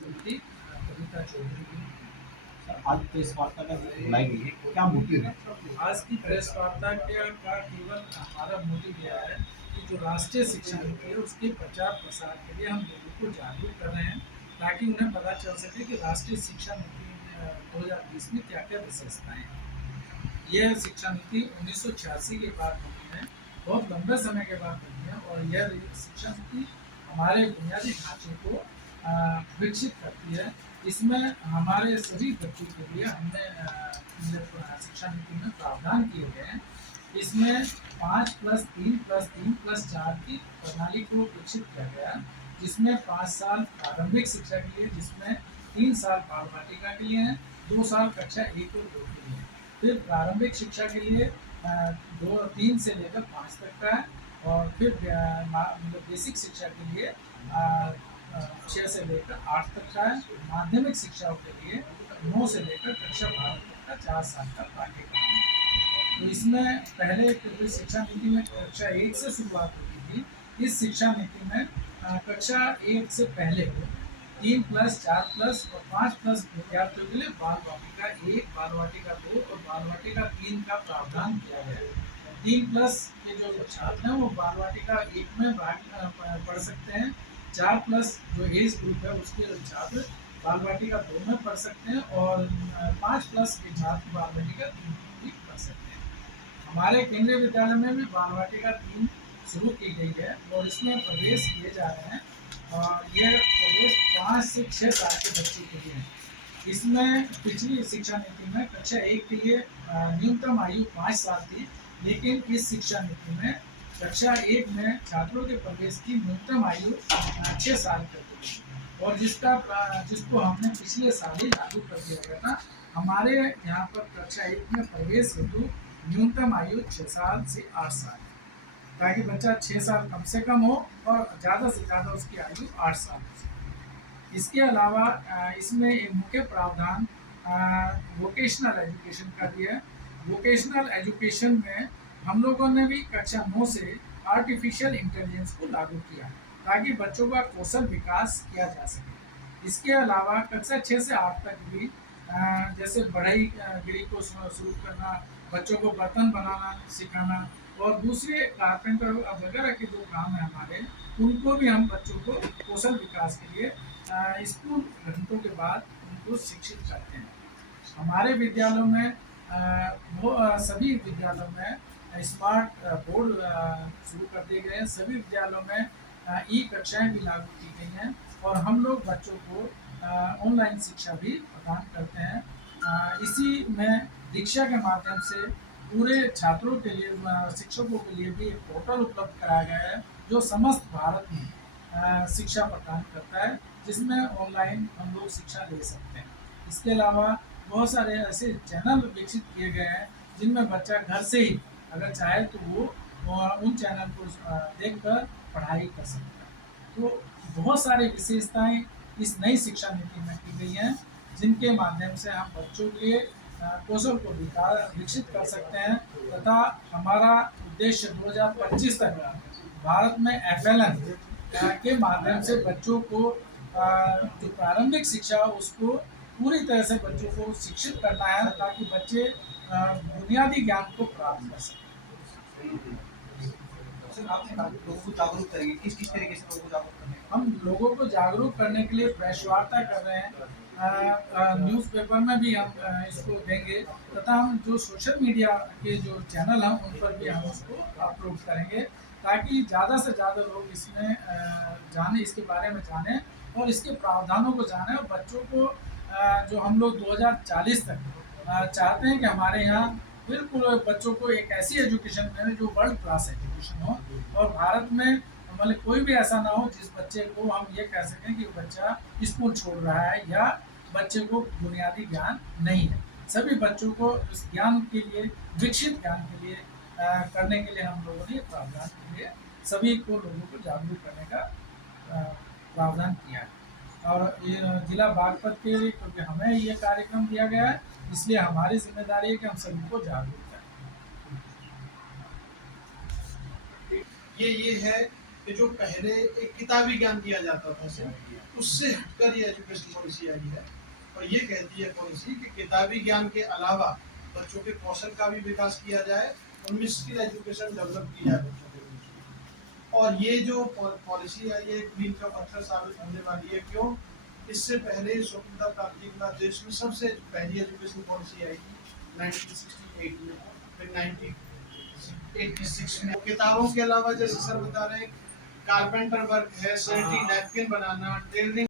श्रीमती कविता चौधरी जी। आज प्रेस वार्ता का बुलाई गई है, क्या मोटिव है? आज की प्रेस वार्ता का केवल हमारा मोटिव यह है कि जो राष्ट्रीय शिक्षा नीति है उसके प्रचार प्रसार के लिए हम लोगों को जागरूक कर रहे हैं, ताकि उन्हें पता चल सके कि राष्ट्रीय शिक्षा नीति 2020 में क्या क्या विशेषताएं हैं। यह शिक्षा नीति 1986 के बाद बनी है, बहुत लंबे समय के बाद बनी है, और यह शिक्षा नीति हमारे बुनियादी ढांचे को विकसित करती है। इसमें हमारे सभी बच्चों के लिए हमने शिक्षा नीति में प्रावधान किए गए हैं। इसमें 5+3+3+4 की प्रणाली को विकसित किया गया, जिसमें 5 साल प्रारंभिक शिक्षा के लिए, जिसमें 3 साल बाल वाटिका के लिए हैं, 2 साल कक्षा 1 और 2 के लिए। फिर प्रारंभिक शिक्षा के लिए 3 से लेकर 5 तक का है, और फिर मतलब बेसिक शिक्षा के लिए 6 से लेकर 8 तक का है। माध्यमिक शिक्षाओं के लिए 9 से लेकर कक्षा 12 तक का 4 साल का पाठ्यक्रम है। तो इसमें पहले शिक्षा नीति में कक्षा 1 से शुरुआत होती थी। इस शिक्षा नीति में कक्षा 1 से पहले 3+4+ और 5+ विद्यार्थियों के लिए बाल वाटिका 1, बाल वाटिका 2 और बाल वाटिका 3 का प्रावधान किया गया है। 3+ के जो छात्र हैं वो बाल वाटिका 1 में पढ़ सकते हैं। 4+ जो एज ग्रुप है उसके छात्र बाल वाटिका 2 में पढ़ सकते हैं, और 5+ के छात्र बाल वाटिका 3 में भी पढ़ सकते हैं। हमारे केंद्रीय विद्यालय में भी बाल वाटिका 3 शुरू की गई है, और इसमें प्रवेश किए जा रहे हैं, और ये प्रवेश 5 से 6 साल के बच्चों के लिए है। इसमें पिछली शिक्षा नीति में कक्षा 1 के लिए न्यूनतम आयु 5 साल थी, लेकिन इस शिक्षा नीति में कक्षा 1 में छात्रों के प्रवेश की न्यूनतम आयु 6 साल कर दी, और जिसको हमने पिछले साल ही लागू कर दिया गया था। हमारे यहाँ पर कक्षा 1 में प्रवेश हेतु न्यूनतम आयु 6 साल से 8 साल है, ताकि बच्चा 6 साल कम से कम हो और ज़्यादा से ज़्यादा उसकी आयु 8 साल हो। इसके अलावा इसमें एक मुख्य प्रावधान वोकेशनल एजुकेशन का भी है। वोकेशनल एजुकेशन में हम लोगों ने भी कक्षा 9 से आर्टिफिशियल इंटेलिजेंस को लागू किया, ताकि बच्चों का कौशल विकास किया जा सके। इसके अलावा कक्षा 6 से 8 तक भी जैसे बढ़ई गिरी को शुरू करना, बच्चों को बर्तन बनाना सिखाना, और दूसरे कारपेंटर वगैरह के जो काम है हमारे, उनको भी हम बच्चों को कौशल विकास के लिए स्कूल घंटों के बाद उनको शिक्षित करते हैं। हमारे विद्यालयों में सभी विद्यालयों में स्मार्ट बोर्ड शुरू कर दिए गए हैं। सभी विद्यालयों में ई कक्षाएं भी लागू की गई हैं, और हम लोग बच्चों को ऑनलाइन शिक्षा भी प्रदान करते हैं। इसी में दीक्षा के माध्यम से पूरे छात्रों के लिए, शिक्षकों के लिए भी एक पोर्टल उपलब्ध कराया गया है, जो समस्त भारत में शिक्षा प्रदान करता है, जिसमें ऑनलाइन हम लोग शिक्षा ले सकते हैं। इसके अलावा बहुत सारे ऐसे चैनल विकसित किए गए हैं, जिनमें बच्चा घर से ही अगर चाहे तो वो उन चैनल को देखकर पढ़ाई कर सकता है। तो बहुत सारी विशेषताएं इस नई शिक्षा नीति में की गई हैं, जिनके माध्यम से हम बच्चों के कौशल को विकसित कर सकते हैं, तथा हमारा उद्देश्य 2025 तक भारत में FLN के माध्यम से बच्चों को जो प्रारंभिक शिक्षा उसको पूरी तरह से बच्चों को शिक्षित करना है, ताकि बच्चे बुनियादी ज्ञान को प्राप्त कर सकें। सर, आपने कहा लोगों को जागरूक करेंगे, किस तरीके से लोगों को जागरूक करेंगे? हम लोगों को जागरूक करने के लिए प्रेस वार्ता कर रहे हैं, न्यूज़पेपर में भी हम इसको देंगे, तथा हम जो सोशल मीडिया के जो चैनल हैं उन पर भी हम उसको अपलोड करेंगे, ताकि ज़्यादा से ज़्यादा लोग इसमें जाने, इसके बारे में जानें, और इसके प्रावधानों को जानें, और बच्चों को जो हम लोग 2040 तक चाहते हैं कि हमारे यहाँ बिल्कुल बच्चों को एक ऐसी एजुकेशन मिले जो वर्ल्ड क्लास एजुकेशन हो, और भारत में मतलब कोई भी ऐसा ना हो जिस बच्चे को हम ये कह सकें कि बच्चा स्कूल छोड़ रहा है, या बच्चे को बुनियादी ज्ञान नहीं है। सभी बच्चों को इस ज्ञान के लिए, विकसित ज्ञान के लिए करने के लिए हम लोगों ने प्रावधान के लिए सभी को, लोगों को जागरूक करने का प्रावधान किया है। और ये जिला बागपत के लिए, क्योंकि हमें ये कार्यक्रम दिया गया है, इसलिए हमारी जिम्मेदारी है कि हम सभी को जागरूक करें। ये है कि जो पहले एक किताबी ज्ञान दिया जाता था सर, उससे हटकर ये एजुकेशन पॉलिसी आई है। और ये कहती है पॉलिसी कि किताबी ज्ञान के अलावा बच्चों के कौशल का भी विकास किया जाए, उनमें स्किल एजुकेशन डेवलप की जाए बच्चों के बीच। और ये जो पॉलिसी आई है मील का पत्थर साबित होने वाली है। क्यों? इससे पहले स्वतंत्रता प्राप्ति के बाद देश में सबसे पहली एजुकेशन पॉलिसी आई थी 1968 में, फिर 1986 में। किताबों के अलावा जैसे सर बता रहे हैं, कारपेंटर वर्क है, सैनिटरी नैपकिन बनाना, टेलरिंग